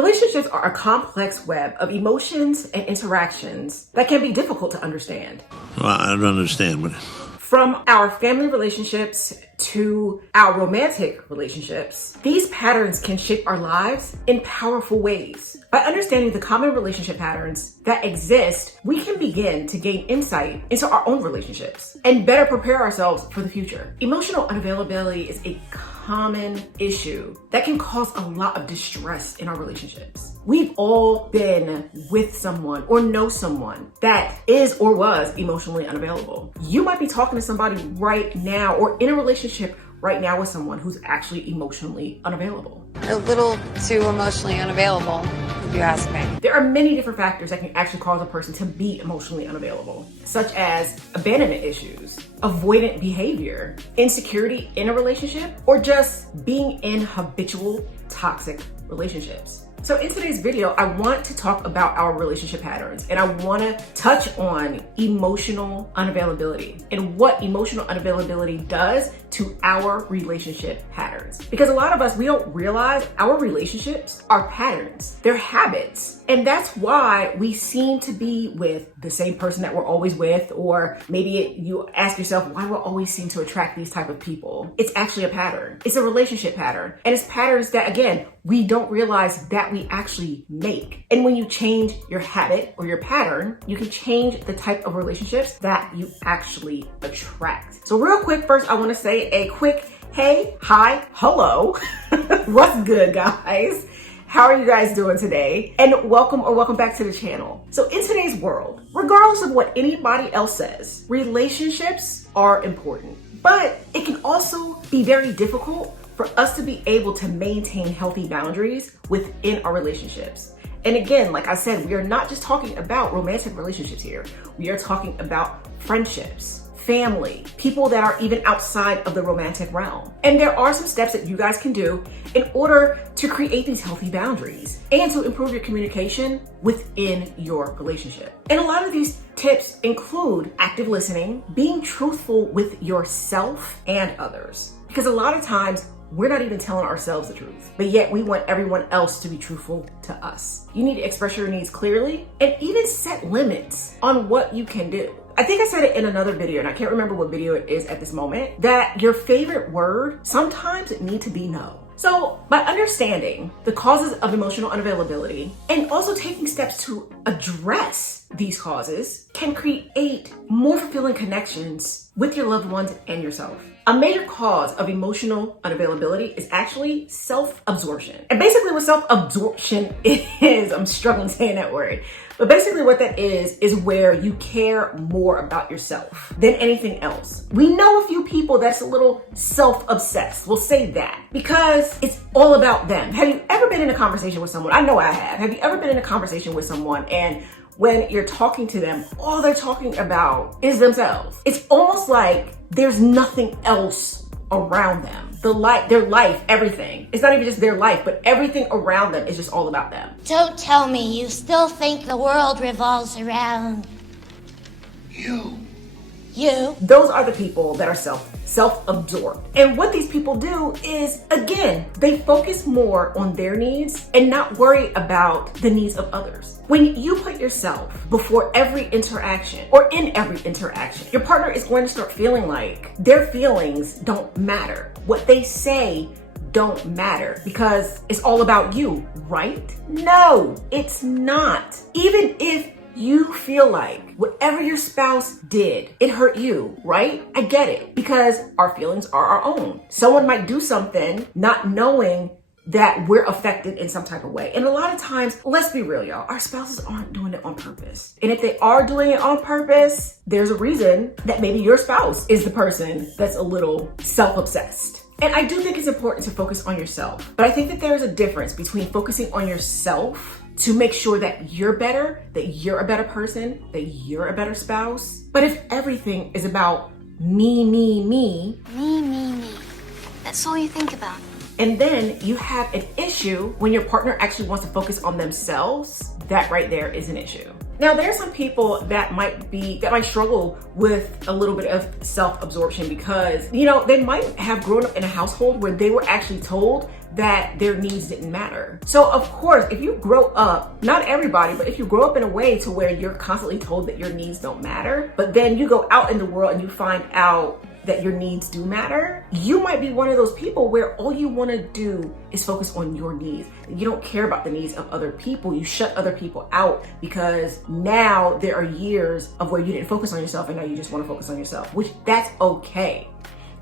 Relationships are a complex web of emotions and interactions that can be difficult to understand. Well, I don't understand. But From our family relationships to our romantic relationships, these patterns can shape our lives in powerful ways. By understanding the common relationship patterns that exist, we can begin to gain insight into our own relationships and better prepare ourselves for the future. Emotional unavailability is a common issue that can cause a lot of distress in our relationships. We've all been with someone or know someone that is or was emotionally unavailable. You might be talking to somebody right now or in a relationship right now with someone who's actually emotionally unavailable. A little too emotionally unavailable, if you ask me. There are many different factors that can actually cause a person to be emotionally unavailable, such as abandonment issues, avoidant behavior, insecurity in a relationship, or just being in habitual toxic relationships. So in today's video, I want to talk about our relationship patterns, and I want to touch on emotional unavailability and what emotional unavailability does to our relationship patterns. Because a lot of us, we don't realize our relationships are patterns, they're habits. And that's why we seem to be with the same person that we're always with, or maybe you ask yourself, why do I always seem to attract these type of people? It's actually a pattern. It's a relationship pattern. And it's patterns that, again, we don't realize that we actually make. And when you change your habit or your pattern, you can change the type of relationships that you actually attract. So real quick, first I want to say a quick hey, hi, hello. What's good, guys? How are you guys doing today? And welcome back to the channel. So in today's world, regardless of what anybody else says, relationships are important, but it can also be very difficult for us to be able to maintain healthy boundaries within our relationships. And again, like I said, we are not just talking about romantic relationships here. We are talking about friendships, family, people that are even outside of the romantic realm. And there are some steps that you guys can do in order to create these healthy boundaries and to improve your communication within your relationship. And a lot of these tips include active listening, being truthful with yourself and others. Because a lot of times, we're not even telling ourselves the truth, but yet we want everyone else to be truthful to us. You need to express your needs clearly and even set limits on what you can do. I think I said it in another video, and I can't remember what video it is at this moment, that your favorite word sometimes it needs to be no. So by understanding the causes of emotional unavailability and also taking steps to address these causes can create more fulfilling connections with your loved ones and yourself. A major cause of emotional unavailability is actually self-absorption. And basically what self-absorption is, I'm struggling saying that word, but basically what that is where you care more about yourself than anything else. We know a few people that's a little self-obsessed. We'll say that because it's all about them. Have you ever been in a conversation with someone? I know I have. Have you ever been in a conversation with someone and when you're talking to them, all they're talking about is themselves? It's almost like there's nothing else around them. Their life, everything. It's not even just their life, but everything around them is just all about them. Don't tell me you still think the world revolves around you. Those are the people that are self-absorbed. And what these people do is, again, they focus more on their needs and not worry about the needs of others. When you put yourself before every interaction or in every interaction, your partner is going to start feeling like their feelings don't matter. What they say don't matter because it's all about you, right? No, it's not. Even if you feel like whatever your spouse did, it hurt you, right? I get it because our feelings are our own. Someone might do something not knowing that we're affected in some type of way. And a lot of times, let's be real, y'all, our spouses aren't doing it on purpose. And if they are doing it on purpose, there's a reason that maybe your spouse is the person that's a little self-obsessed. And I do think it's important to focus on yourself, but I think that there's a difference between focusing on yourself to make sure that you're better, that you're a better person, that you're a better spouse. But if everything is about me, That's all you think about. and then you have an issue when your partner actually wants to focus on themselves, that right there is an issue. Now, there are some people that might struggle with a little bit of self-absorption because, they might have grown up in a household where they were actually told that their needs didn't matter. So of course, if you grow up, not everybody, but if you grow up in a way to where you're constantly told that your needs don't matter, but then you go out in the world and you find out that your needs do matter, you might be one of those people where all you want to do is focus on your needs. You don't care about the needs of other people. You shut other people out because now there are years of where you didn't focus on yourself and now you just want to focus on yourself, which that's okay.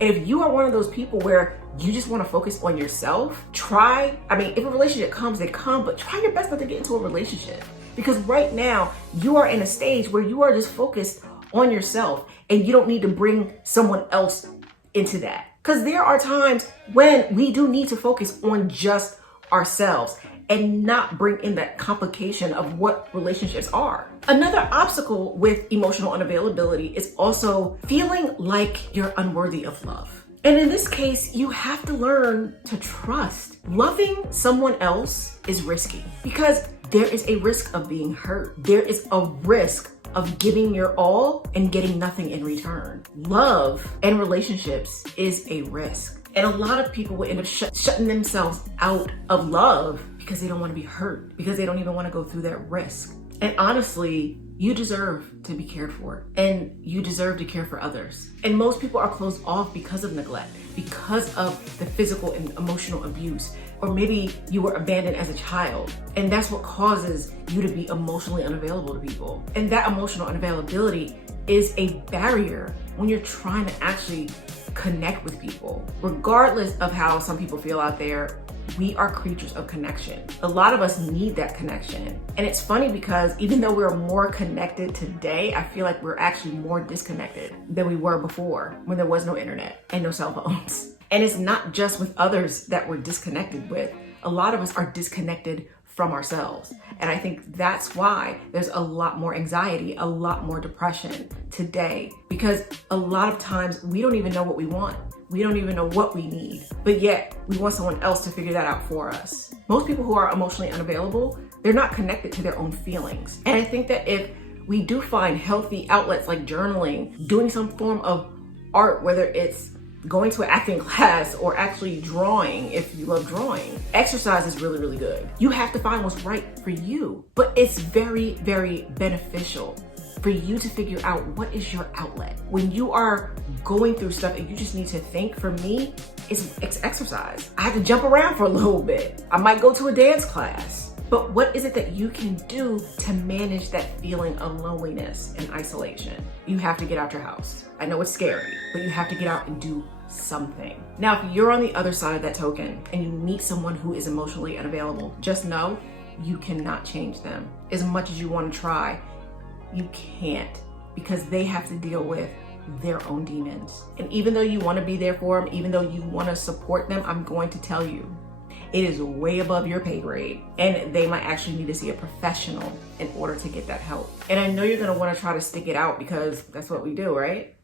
And if you are one of those people where you just want to focus on yourself, if a relationship comes, they come, but try your best not to get into a relationship. Because right now, you are in a stage where you are just focused on yourself and you don't need to bring someone else into that. Because there are times when we do need to focus on just ourselves and not bring in that complication of what relationships are. Another obstacle with emotional unavailability is also feeling like you're unworthy of love. And in this case, you have to learn to trust. Loving someone else is risky because there is a risk of being hurt. There is a risk of giving your all and getting nothing in return. Love and relationships is a risk. And a lot of people will end up shutting themselves out of love because they don't want to be hurt, because they don't even want to go through that risk. And honestly, you deserve to be cared for and you deserve to care for others. And most people are closed off because of neglect, because of the physical and emotional abuse, or maybe you were abandoned as a child. And that's what causes you to be emotionally unavailable to people. And that emotional unavailability is a barrier when you're trying to actually connect with people. Regardless of how some people feel out there, we are creatures of connection. A lot of us need that connection. And it's funny because even though we're more connected today, I feel like we're actually more disconnected than we were before when there was no internet and no cell phones. And it's not just with others that we're disconnected with. A lot of us are disconnected from ourselves. And I think that's why there's a lot more anxiety, a lot more depression today, because a lot of times we don't even know what we want. We don't even know what we need, but yet we want someone else to figure that out for us. Most people who are emotionally unavailable, they're not connected to their own feelings. And I think that if we do find healthy outlets like journaling, doing some form of art, whether it's going to an acting class or actually drawing, if you love drawing, exercise is really, really good. You have to find what's right for you, but it's very, very beneficial for you to figure out what is your outlet. When you are going through stuff and you just need to think, for me, it's exercise. I have to jump around for a little bit. I might go to a dance class. But what is it that you can do to manage that feeling of loneliness and isolation? You have to get out your house. I know it's scary, but you have to get out and do something. Now, if you're on the other side of that token and you meet someone who is emotionally unavailable, just know you cannot change them. As much as you want to try, you can't, because they have to deal with their own demons. And even though you want to be there for them, even though you want to support them, I'm going to tell you, it is way above your pay grade, and they might actually need to see a professional in order to get that help. And I know you're going to want to try to stick it out because that's what we do, right?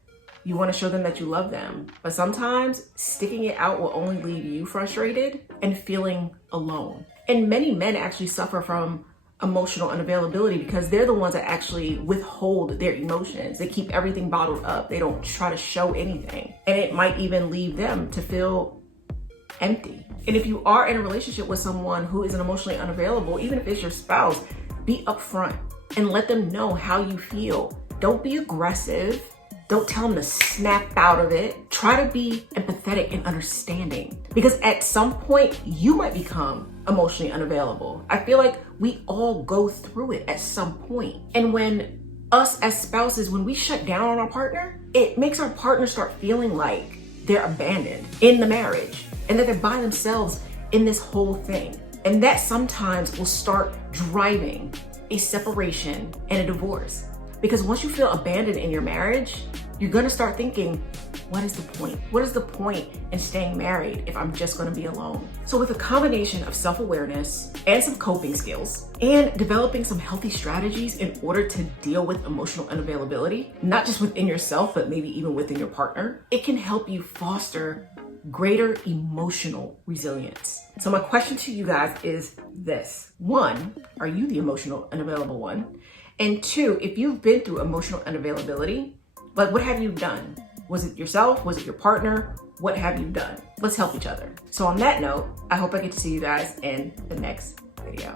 You want to show them that you love them. But sometimes sticking it out will only leave you frustrated and feeling alone. And many men actually suffer from emotional unavailability because they're the ones that actually withhold their emotions. They keep everything bottled up. They don't try to show anything. And it might even leave them to feel empty. And if you are in a relationship with someone who is emotionally unavailable, even if it's your spouse, be upfront and let them know how you feel. Don't be aggressive. Don't tell them to snap out of it. Try to be empathetic and understanding, because at some point you might become emotionally unavailable. I feel like we all go through it at some point. And when us as spouses, when we shut down on our partner, it makes our partner start feeling like they're abandoned in the marriage and that they're by themselves in this whole thing. And that sometimes will start driving a separation and a divorce. Because once you feel abandoned in your marriage, you're gonna start thinking, what is the point? What is the point in staying married if I'm just gonna be alone? So with a combination of self-awareness and some coping skills and developing some healthy strategies in order to deal with emotional unavailability, not just within yourself, but maybe even within your partner, it can help you foster greater emotional resilience. So my question to you guys is this. 1, are you the emotional unavailable one? And 2, if you've been through emotional unavailability, like what have you done? Was it yourself? Was it your partner? What have you done? let's help each other. So on that note, I hope I get to see you guys in the next video.